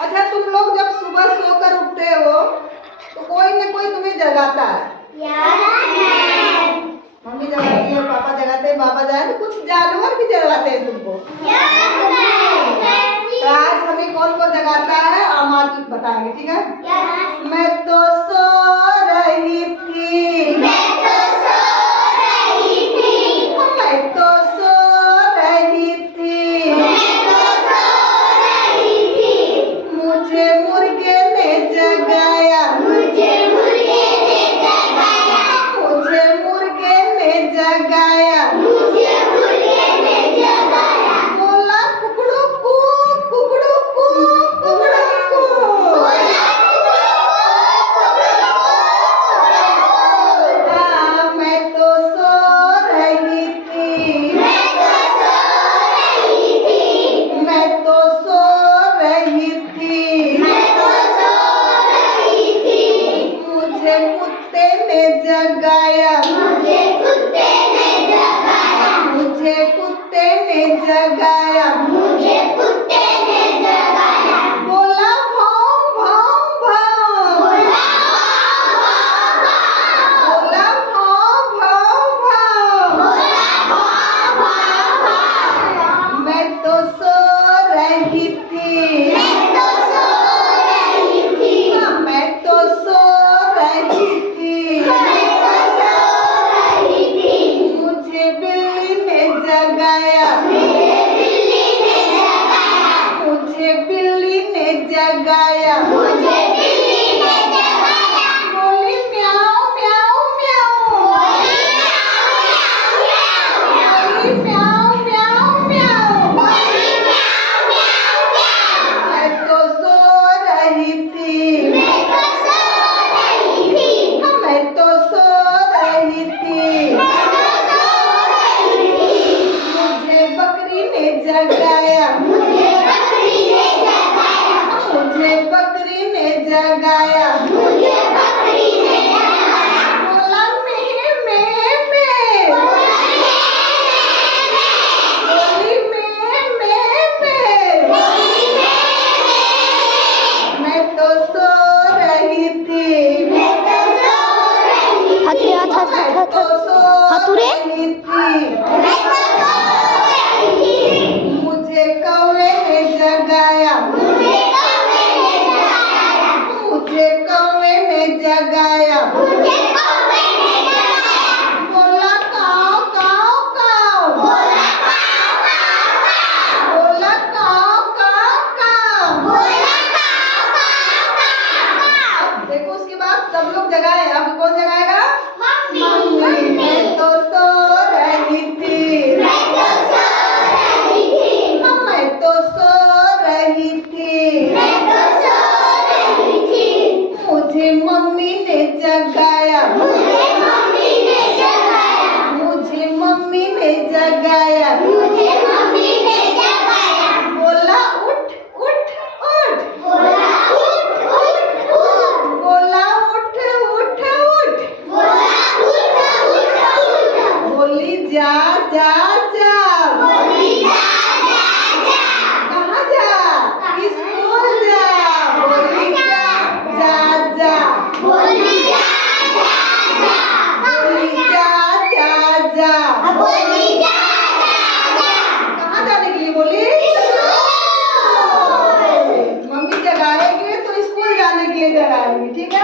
अच्छा, तुम लोग जब सुबह सोकर उठते हो तो कोई न कोई तुम्हें जगाता है। मम्मी जगाती है, पापा जगाते हैं, बाबा जाए तो कुछ जानवर भी जगाते हैं तुमको। तो आज हमें कौन कौन जगाता है हम आज बताएंगे, ठीक है? मैं तो सो रही थी, मैं तो सो रही थी, मैं तो सो रही थी, मैं तो सो रही थी, मुझे मुर्गे ने जगाया, मुझे मुर्गे ने जगाया, मुझे मुर्गे ने जगाया, मुझे मुर्गे ने जगाया, बोला कुकड़ू कू, कुकड़ू कू, कुकड़ू कू, बोला मैं तो सो रही थी, मैं तो सो रही थी, मैं तो सो रही थी, मैं तो सो रही थी, मुझे कुत्ते ने जगाया, मुझे कुत्ते ने जगाया, मुझे कुत्ते ने जगाया, मुझे कुत्ते ने जगाया, बोला भौं भौं भौं, बोला बोला भौं भौं भौं, बोला भौं भौं भौं, मैं तो सो रही थी, मैं तो सो रही थी, मैं तो सो रही थी, मैं तो सो रही थी, मुझे बिल्ली ने जगाया, मुझे बिल्ली ने जगाया, मुझे बिल्ली ने जगाया, मुझे बिल्ली ने जगाया, बोली म्याऊं म्याऊं म्याऊं, बोली म्याऊं म्याऊं म्याऊं, बोली म्याऊं म्याऊं म्याऊं, मैं तो सो रही थी, मैं तो सो रही थी, मैं तो सो रही थी, मैं तो सो रही थी, मुझे बकरी ने जगाया, मुझे बकरी ने जगाया, मुझे बकरी ने जगाया, मुझे बकरी ने जगाया, बोला मैं बोला बोली बोली मैं तो सो रही थी, मैं तो सो रही थी, मैं तो सो रही थी, मैं तो सो रही थी, मुझे कौवे ने जगाया, मुझे कौवे ने जगाया, मुझे कौवे ने जगाया, मुझे कौवे ने जगाया, बोला काऊ काऊ काऊ, बोला काऊ काऊ काऊ, बोला काऊ काऊ काऊ, बोला काऊ काऊ काऊ। देखो उसके बाद सब लोग जगाए, अब कौन जगाएगा? मम्मी। मैं तो सो रही थी, मैं तो सो रही थी, मैं तो सो रही थी, मैं तो सो रही थी, मुझे मम्मी ने जगाया, मुझे मम्मी ने जगाया, मुझे मम्मी ने जगाया, मुझे मम्मी ने जगाया, बोला उठ उठ उठ, बोला उठ उठ उठ, बोला उठ उठ उठ, बोला उठ उठ उठ, बोली जा जा जा, बोली जा जा जा, कहाँ जा? स्कूल जा, बोली जा जा जा, बोली जा जा जा, बोली जा जा जा, बोली जा जा जा, कहाँ जाने के लिए बोली? स्कूल। मम्मी जगाएंगे तो स्कूल जाने के लिए जगाएंगे, ठीक है?